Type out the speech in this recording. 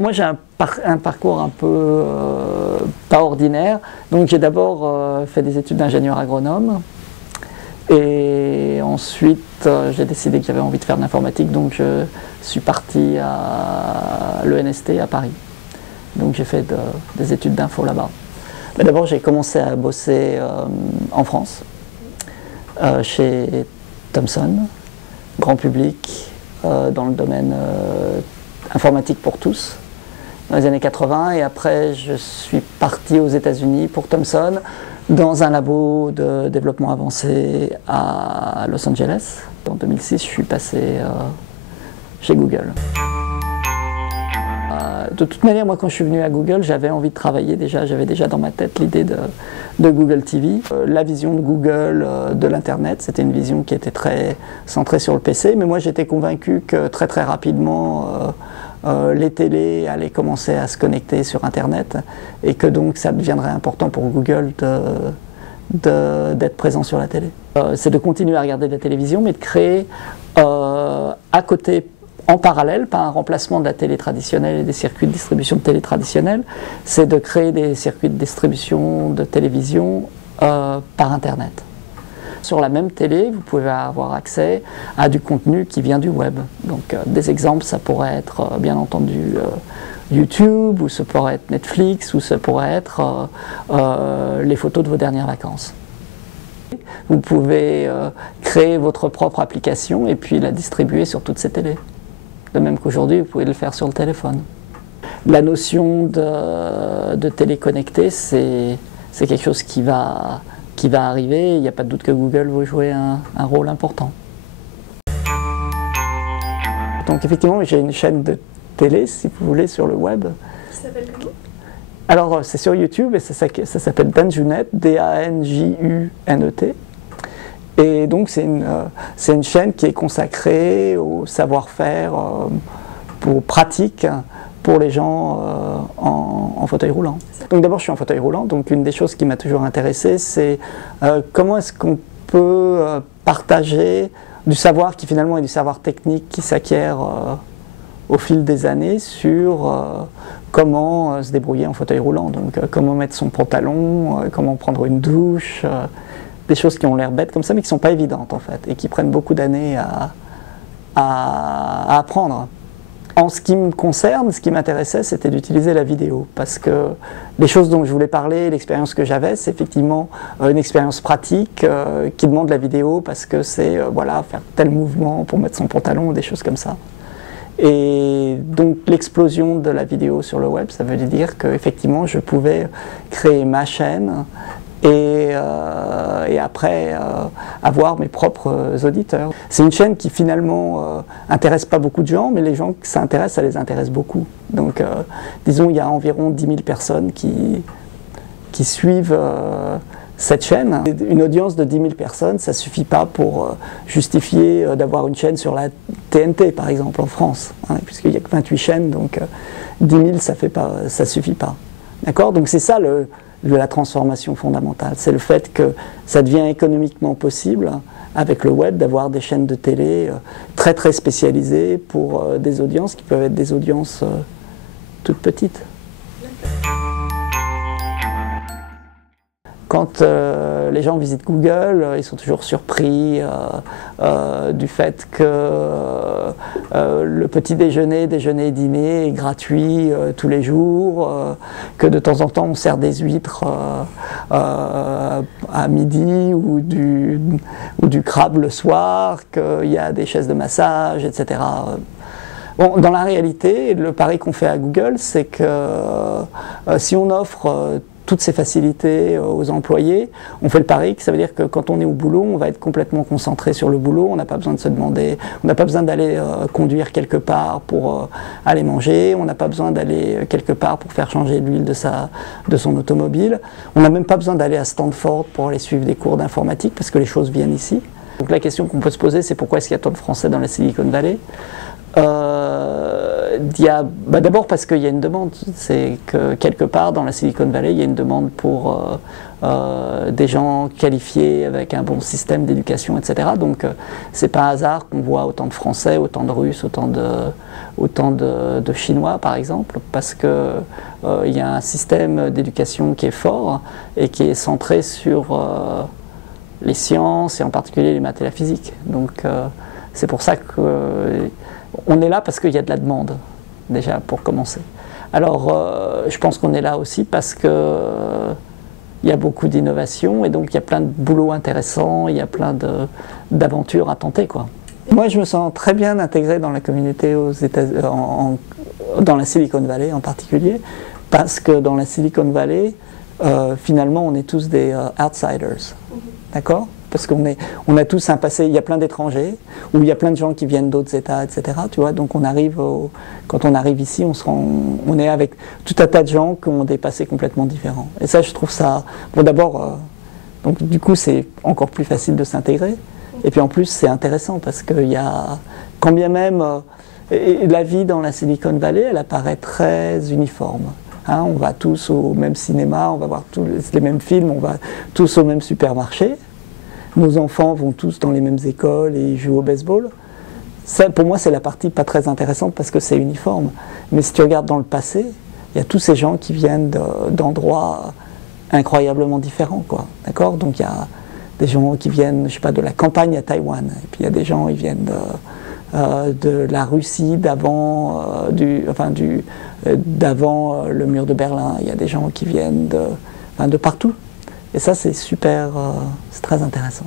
Moi j'ai un parcours un peu pas ordinaire, donc j'ai d'abord fait des études d'ingénieur agronome et ensuite j'ai décidé que j'avais envie de faire de l'informatique, donc je suis parti à l'ENST à Paris. Donc j'ai fait des études d'info là-bas. D'abord j'ai commencé à bosser en France, chez Thomson, grand public, dans le domaine informatique pour tous, dans les années 80, et après je suis parti aux États-Unis pour Thomson, dans un labo de développement avancé à Los Angeles. En 2006, je suis passé chez Google. De toute manière, moi quand je suis venu à Google, j'avais envie de travailler déjà, j'avais déjà dans ma tête l'idée de Google TV. La vision de Google de l'Internet, c'était une vision qui était très centrée sur le PC, mais moi j'étais convaincu que très rapidement les télés allaient commencer à se connecter sur Internet et que donc ça deviendrait important pour Google d'être présent sur la télé. C'est de continuer à regarder la télévision, mais de créer à côté, en parallèle, pas un remplacement de la télé traditionnelle et des circuits de distribution de télé traditionnels, c'est de créer des circuits de distribution de télévision par Internet. Sur la même télé, vous pouvez avoir accès à du contenu qui vient du web. Donc des exemples, ça pourrait être bien entendu YouTube, ou ça pourrait être Netflix, ou ça pourrait être les photos de vos dernières vacances. Vous pouvez créer votre propre application et puis la distribuer sur toutes ces télés. De même qu'aujourd'hui, vous pouvez le faire sur le téléphone. La notion de télé connectée, c'est quelque chose qui va arriver. Il n'y a pas de doute que Google va jouer un rôle important. Donc effectivement, j'ai une chaîne de télé, si vous voulez, sur le web. Qui s'appelle comment? Alors, c'est sur YouTube et ça s'appelle Danjunet, D-A-N-J-U-N-E-T. Et donc c'est une chaîne qui est consacrée au savoir-faire, aux pratiques pour les gens en fauteuil roulant. Donc d'abord je suis en fauteuil roulant, donc une des choses qui m'a toujours intéressé, c'est comment est-ce qu'on peut partager du savoir qui finalement est du savoir technique qui s'acquiert au fil des années sur comment se débrouiller en fauteuil roulant. Donc comment mettre son pantalon, comment prendre une douche, des choses qui ont l'air bêtes comme ça, mais qui ne sont pas évidentes en fait, et qui prennent beaucoup d'années à apprendre. En ce qui me concerne, ce qui m'intéressait, c'était d'utiliser la vidéo, parce que les choses dont je voulais parler, l'expérience que j'avais, c'est effectivement une expérience pratique qui demande la vidéo, parce que c'est voilà, faire tel mouvement pour mettre son pantalon, des choses comme ça. Et donc l'explosion de la vidéo sur le web, ça veut dire qu'effectivement je pouvais créer ma chaîne, et après avoir mes propres auditeurs. C'est une chaîne qui finalement intéresse pas beaucoup de gens, mais les gens que ça intéresse, ça les intéresse beaucoup. Donc disons il y a environ 10 000 personnes qui suivent cette chaîne. Une audience de 10 000 personnes, ça suffit pas pour justifier d'avoir une chaîne sur la TNT par exemple en France, hein, puisqu'il n'y a que 28 chaînes, donc 10 000 ça suffit pas. D'accord? Donc c'est ça la transformation fondamentale, c'est le fait que ça devient économiquement possible avec le web d'avoir des chaînes de télé très spécialisées pour des audiences qui peuvent être des audiences toutes petites. Quand les gens visitent Google, ils sont toujours surpris du fait que le petit déjeuner, déjeuner et dîner est gratuit tous les jours, que de temps en temps on sert des huîtres à midi ou du crabe le soir, qu'il y a des chaises de massage, etc. Bon, dans la réalité, le pari qu'on fait à Google, c'est que si on offre toutes ces facilités aux employés, on fait le pari que ça veut dire que quand on est au boulot, on va être complètement concentré sur le boulot, on n'a pas besoin de se demander, on n'a pas besoin d'aller conduire quelque part pour aller manger, on n'a pas besoin d'aller quelque part pour faire changer l'huile de son automobile, on n'a même pas besoin d'aller à Stanford pour aller suivre des cours d'informatique parce que les choses viennent ici. Donc la question qu'on peut se poser, c'est pourquoi est-ce qu'il y a tant de Français dans la Silicon Valley ? D'abord parce qu'il y a une demande. C'est que quelque part dans la Silicon Valley, il y a une demande pour des gens qualifiés avec un bon système d'éducation, etc. Donc c'est pas un hasard qu'on voit autant de Français, autant de Russes, autant de Chinois par exemple, parce que il y a un système d'éducation qui est fort et qui est centré sur les sciences et en particulier les maths et la physique. Donc c'est pour ça qu'on est là parce qu'il y a de la demande, déjà pour commencer. Alors je pense qu'on est là aussi parce que il y a beaucoup d'innovations et donc il y a plein de boulots intéressants, il y a plein d'aventures à tenter, quoi. Moi je me sens très bien intégré dans la communauté dans la Silicon Valley en particulier, parce que dans la Silicon Valley, finalement on est tous des outsiders, d'accord ? Parce on a tous un passé, il y a plein d'étrangers, ou il y a plein de gens qui viennent d'autres États, etc. Tu vois, donc quand on arrive ici, on est avec tout un tas de gens qui ont des passés complètement différents. Et ça, je trouve ça... Bon, d'abord, donc du coup, c'est encore plus facile de s'intégrer. Et puis en plus, c'est intéressant parce qu'il y a, quand bien même, la vie dans la Silicon Valley, elle apparaît très uniforme. Hein, on va tous au même cinéma, on va voir tous les mêmes films, on va tous au même supermarché. Nos enfants vont tous dans les mêmes écoles et ils jouent au baseball. Ça, pour moi, c'est la partie pas très intéressante parce que c'est uniforme. Mais si tu regardes dans le passé, il y a tous ces gens qui viennent d'endroits incroyablement différents, quoi. D'accord ? Donc il y a des gens qui viennent, je sais pas, de la campagne à Taïwan. Et puis il y a des gens qui viennent de la Russie d'avant d'avant le mur de Berlin. Il y a des gens qui viennent de partout. Et ça, c'est super, c'est très intéressant.